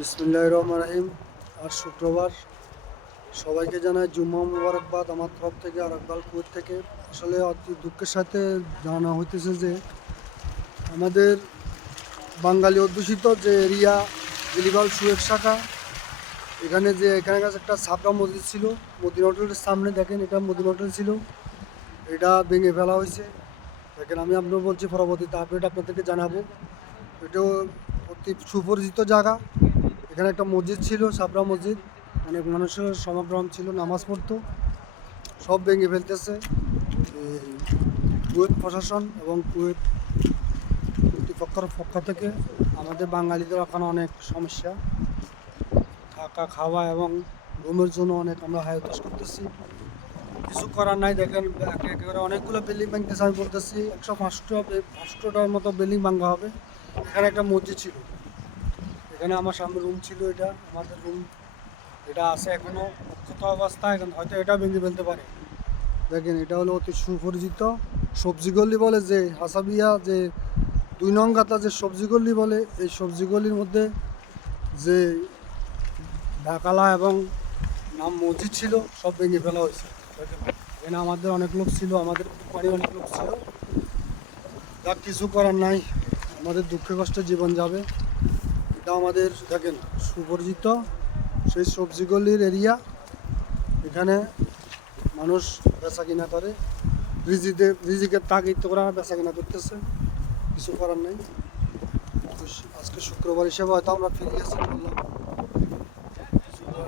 বিসমিল্লাহির রহমানির রহিম। আজ শুক্রবার, সবাইকে জানাই জুম্মা মুবারকবাদ আমার তরফ থেকে আর আকবাল কুয়েত থেকে। আসলে অতি দুঃখের সাথে জানা হইতেছে যে আমাদের বাঙালি অধ্যুষিত যে এরিয়া গিলিবাল সুয়েট শাখা, এখানে কাছে একটা ছাপড়া মসজিদ ছিল। মদিনা হোটেলের সামনে দেখেন, এটা মদিনা হোটেল ছিল, এটা ভেঙে ফেলা হয়েছে। দেখেন, আমি আপনার বলছি, পরবর্তীতে আপডেট আপনাদেরকে জানাবো। এটাও অতি সুপরিচিত জায়গা। এখানে একটা মসজিদ ছিল, সাবরা মসজিদ, অনেক মানুষের সমাগম ছিল, নামাজ পড়তো। সব ভেঙে ফেলতেছে এই কুয়েত প্রশাসন এবং কুয়েত কর্তৃপক্ষের পক্ষ থেকে। আমাদের বাঙালিদের ওখানে অনেক সমস্যা, থাকা খাওয়া এবং ঘুমের জন্য অনেক আমরা হায়াতাস করতেছি। কিছু করার নাই। দেখেন, একেবারে অনেকগুলো বিল্ডিং ভাঙতেছে। আমি বলতেছি 105টার মতো বিল্ডিং ভাঙা হবে। এখানে একটা মসজিদ ছিল, এখানে আমার সামনে রুম ছিল, এটা আমাদের রুম, এটা আছে এখনো অক্ষত অবস্থায়। এখন হয়তো এটা ভেঙে ফেলতে পারে। দেখেন, এটা হলো অতি সুপরিচিত সবজি গল্লি বলে, যে হাসাবিয়া যে 2 নং গাতা যে সবজি গল্লি বলে, এই সবজি গল্লির মধ্যে যে ঢাকালা এবং নাম মসজিদ ছিল, সব ভেঙে ফেলা হয়েছে। দেখেন, এখানে আমাদের অনেক লোক ছিল, আমাদের বাড়ি অনেক লোক ছিল। যা কিছু করার নাই, আমাদের দুঃখে কষ্টে জীবন যাবে। এটা আমাদের দেখেন সুপরিচিত সেই সবজি গলির এরিয়া। এখানে মানুষ বেচা কিনা করে, রিজিকের তাগিদ করে বেচা কিনা করতেছে। কিছু করার নেই। আজকে শুক্রবার হিসেবে হয়তো আমরা ফিরে আসি, বললাম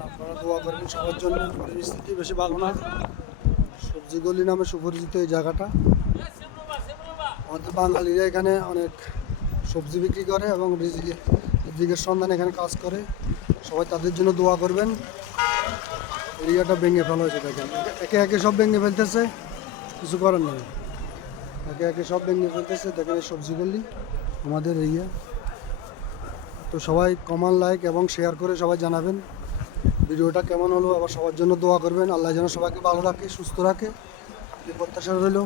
আপনারা দোয়া করবেন সবার জন্য। পরিস্থিতি বেশি ভালো না। সবজি গলি নামে সুপরিচিত এই জায়গাটা। আমাদের বাঙালিরা এখানে অনেক সবজি বিক্রি করে এবং রিজিকের সন্ধানে এখানে কাজ করে। সবাই তাদের জন্য দোয়া করবেন। এরিয়াটা ভেঙে ফেলা হয়েছে। দেখেন, একে একে সব ভেঙে ফেলতেছে, কিছু করার নেই। একে একে সব ভেঙে ফেলতেছে। দেখেন, এই সবজি গলি আমাদের এরিয়া। তো সবাই কমান, লাইক এবং শেয়ার করে সবাই জানাবেন ভিডিওটা কেমন হলো। আবার সবার জন্য দোয়া করবেন, আল্লাহ যেন সবাইকে ভালো রাখে, সুস্থ রাখে, এই প্রত্যাশা রইল।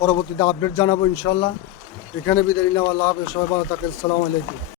পরবর্তীতে আপডেট জানাবো ইনশাল্লাহ। এখানে বিদায় নিলাম, আল্লাহ হাফেজ, সবাই ভালো থাকেন, আসসালামু আলাইকুম।